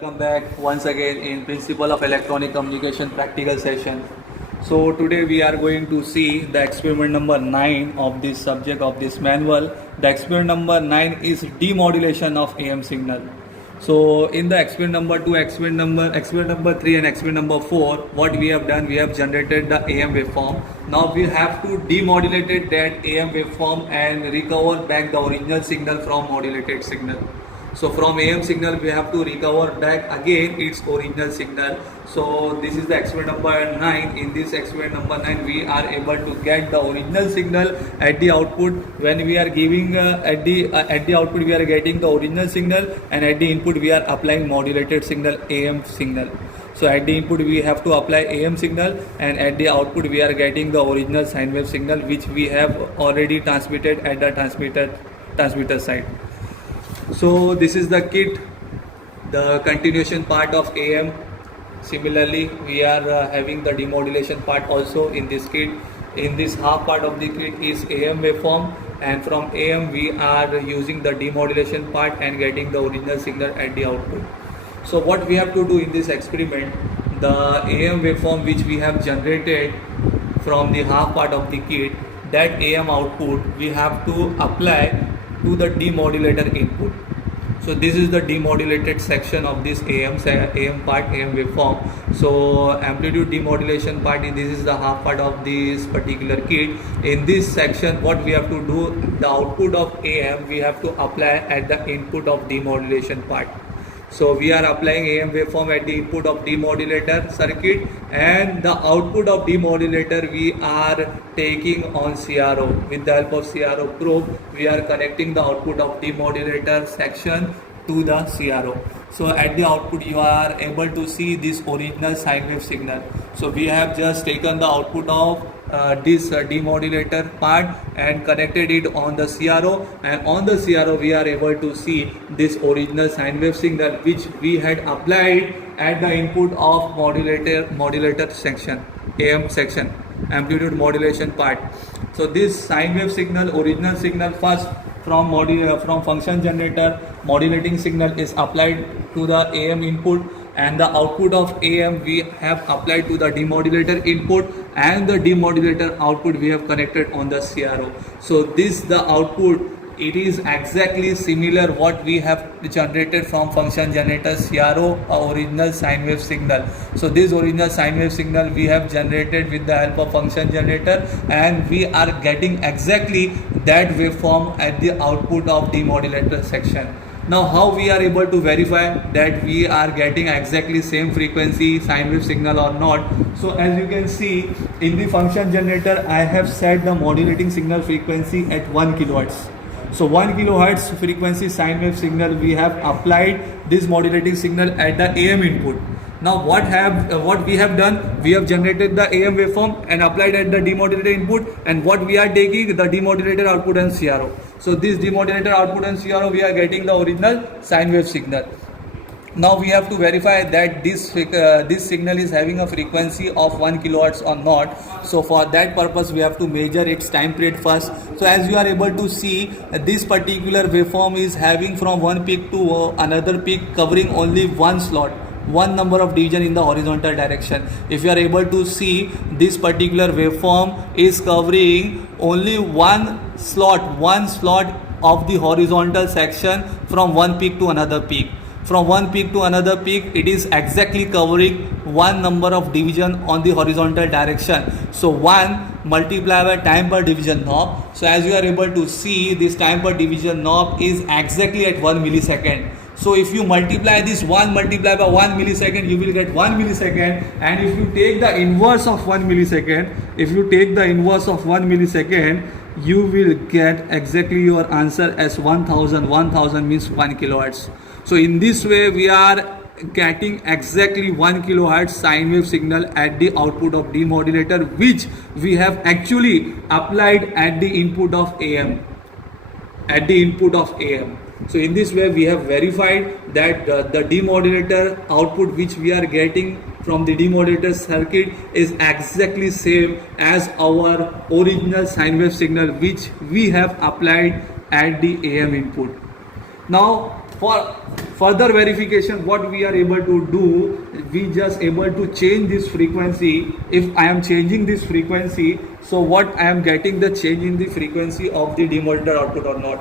Welcome back once again in Principle of Electronic Communication practical session. So today we are going to see the experiment number 9 of this subject of this manual. The experiment number 9 is demodulation of AM signal. So in the experiment number 2, experiment number 3 and experiment number 4, what we have done, we have generated the AM waveform. Now we have to demodulate that AM waveform and recover back the original signal from modulated signal. So from AM signal we have to recover back again its original signal. So this is the experiment number 9. In this experiment number 9 we are able to get the original signal at the output. When we are giving at the output we are getting the original signal, and at the input we are applying modulated signal, AM signal. So at the input we have to apply AM signal, and at the output we are getting the original sine wave signal which we have already transmitted at the transmitter side. So this is the kit, the continuation part of AM. Similarly, we are having the demodulation part also in this kit. In this half part of the kit is AM waveform, and from AM we are using the demodulation part and getting the original signal at the output. So what we have to do in this experiment, the AM waveform which we have generated from the half part of the kit, that AM output we have to apply to the demodulator input. So this is the demodulated section of this AM part, AM waveform. So amplitude demodulation part, this is the half part of this particular kit. In this section what we have to do, the output of AM we have to apply at the input of demodulation part. So we are applying AM waveform at the input of demodulator circuit, and the output of demodulator we are taking on CRO. With the help of CRO probe we are connecting the output of demodulator section to the CRO. So at the output you are able to see this original sine wave signal. So we have just taken the output of this demodulator part and connected it on the CRO, and on the CRO we are able to see this original sine wave signal which we had applied at the input of modulator section, AM section, amplitude modulation part. So this sine wave signal, original signal, first from function generator modulating signal is applied to the AM input, and the output of AM we have applied to the demodulator input, and the demodulator output we have connected on the CRO. So this the output, it is exactly similar what we have generated from function generator CRO, original sine wave signal. So this original sine wave signal we have generated with the help of function generator, and we are getting exactly that waveform at the output of demodulator section. Now how we are able to verify that we are getting exactly same frequency sine wave signal or not? So as you can see in the function generator I have set the modulating signal frequency at 1 kilohertz. So 1 kilohertz frequency sine wave signal we have applied this modulating signal at the AM input. Now what we have done, we have generated the AM waveform and applied at the demodulator input, and what we are taking the demodulator output and CRO. So this demodulator output and CRO we are getting the original sine wave signal. Now we have to verify that this signal is having a frequency of 1 kilohertz or not. So for that purpose we have to measure its time period first. So as you are able to see, this particular waveform is having from one peak to another peak, covering only one slot, one number of division in the horizontal direction. If you are able to see, this particular waveform is covering only one slot of the horizontal section from one peak to another peak. From one peak to another peak it is exactly covering one number of division on the horizontal direction. So 1 multiplied by time per division knob. So as you are able to see, this time per division knob is exactly at 1 millisecond. So if you multiply this 1 multiplied by 1 millisecond, you will get 1 millisecond, and if you take the inverse of 1 millisecond, you will get exactly your answer as 1000. 1000 means 1 kilohertz. So in this way we are getting exactly 1 kilohertz sine wave signal at the output of demodulator, which we have actually applied at the input of AM. So in this way we have verified that the demodulator output which we are getting from the demodulator circuit is exactly same as our original sine wave signal which we have applied at the AM input. Now further verification, what we are able to do, we just able to change this frequency. If I am changing this frequency, so what I am getting the change in the frequency of the demodulator output or not.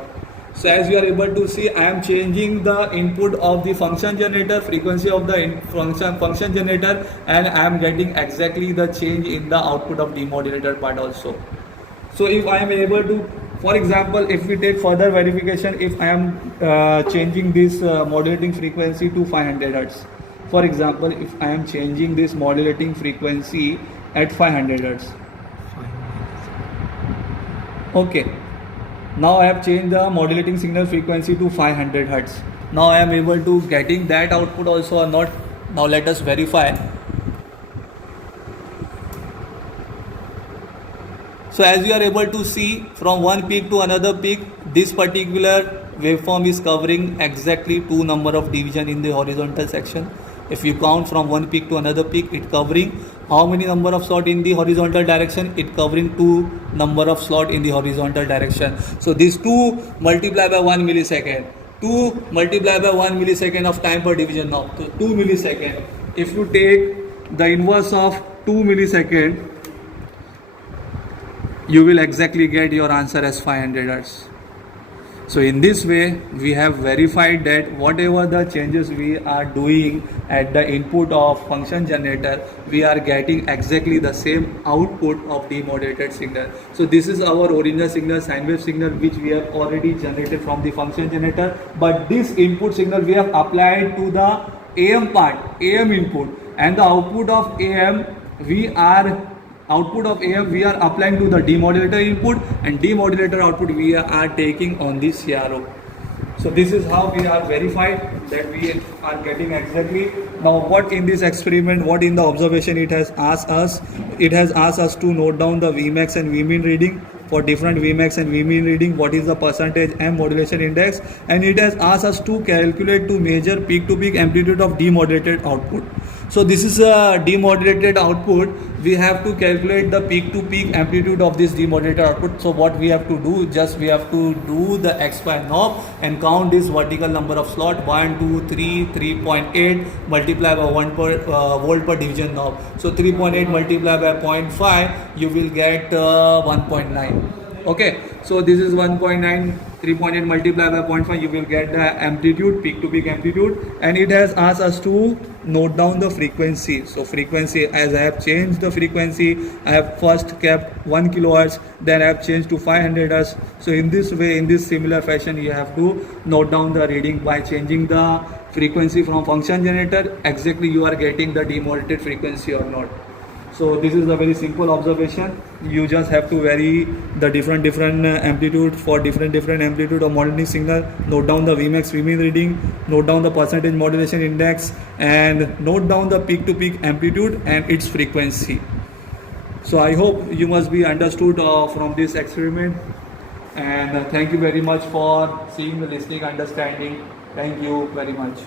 So as you are able to see, I am changing the input of the function generator, frequency of the function generator, and I am getting exactly the change in the output of demodulator part also. So if I am able to, for example, if we take further verification, if I am changing this modulating frequency to 500 Hz. For example, if I am changing this modulating frequency at 500 Hz. Okay. Now I have changed the modulating signal frequency to 500 Hz. Now I am able to getting that output also or not. Now let us verify. So as you are able to see, from one peak to another peak, this particular waveform is covering exactly 2 number of division in the horizontal section. If you count from one peak to another peak, it covering how many number of slot in the horizontal direction? It covering 2 number of slot in the horizontal direction. So this 2 multiplied by 1 millisecond, 2 multiplied by 1 millisecond of time per division now. So 2 millisecond. If you take the inverse of 2 millisecond, you will exactly get your answer as 500 Hz. So in this way, we have verified that whatever the changes we are doing at the input of function generator, we are getting exactly the same output of demodulated signal. So this is our original signal, sine wave signal, which we have already generated from the function generator. But this input signal we have applied to the AM part, AM input, and the output of AM we are applying to the demodulator input, and demodulator output we are taking on the CRO. So this is how we are verified that we are getting exactly. Now what in this experiment, what in the observation it has asked us? It has asked us to note down the Vmax and Vmin reading. For different Vmax and Vmin reading, what is the percentage M modulation index, and it has asked us to calculate to measure peak to peak amplitude of demodulated output. So this is a demodulated output. We have to calculate the peak to peak amplitude of this demodulated output. So what we have to do, just we have to do the X5 knob and count this vertical number of slot 1, 2, 3, 3.8 multiplied by 1 per volt per division knob. So 3.8 multiplied by 0.5, you will get 1.9. Okay, so this is 1.9, 3.8 multiplied by 0.5, you will get the amplitude, peak to peak amplitude, and it has asked us to note down the frequency. So frequency, as I have changed the frequency, I have first kept 1 kilohertz, then I have changed to 500 hertz. So in this way, in this similar fashion, you have to note down the reading by changing the frequency from function generator. Exactly you are getting the demodulated frequency or not. So this is a very simple observation. You just have to vary the different amplitude for different amplitude of modulating signal. Note down the Vmax, Vmin reading. Note down the percentage modulation index, and note down the peak to peak amplitude and its frequency. So I hope you must be understood from this experiment. And thank you very much for seeing, listening, understanding. Thank you very much.